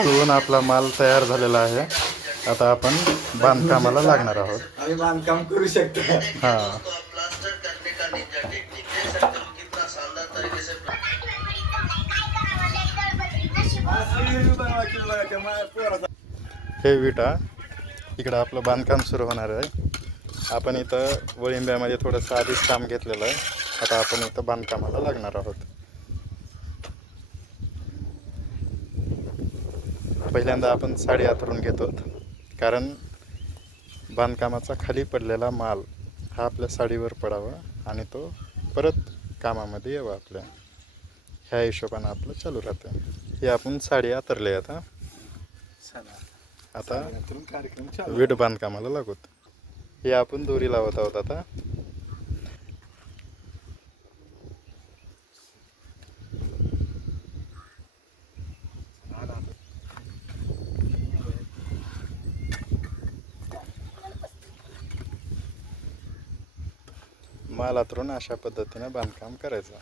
आतून आपला माल तयार झालेला आहे. आता आपण बांधकामाला लागणार आहोत. आम्ही बांधकाम करू शकतो. हां, हे विटा इकडं आपलं बांधकाम सुरू होणार आहे. आपण इथं वळिंब्यामध्ये थोडंसं आधीच काम घेतलेलं आहे. आता आपण इथं बांधकामाला लागणार आहोत. पहिल्यांदा आपण साडी अंथरून घेतो, कारण बांधकामाचा खाली पडलेला माल हा आपल्या साडीवर पडावा आणि तो परत कामामध्ये यावा आपल्या. ह्या हिशोबानं आपलं चालू राहतं. हे आपण साडी आतरले आता. आता कार्यक्रम चालू. वीट बांधकामाला लागत. हे आपण दोरी लावत आहोत आता. माल आतरून अशा पद्धतीने बांधकाम करायचं.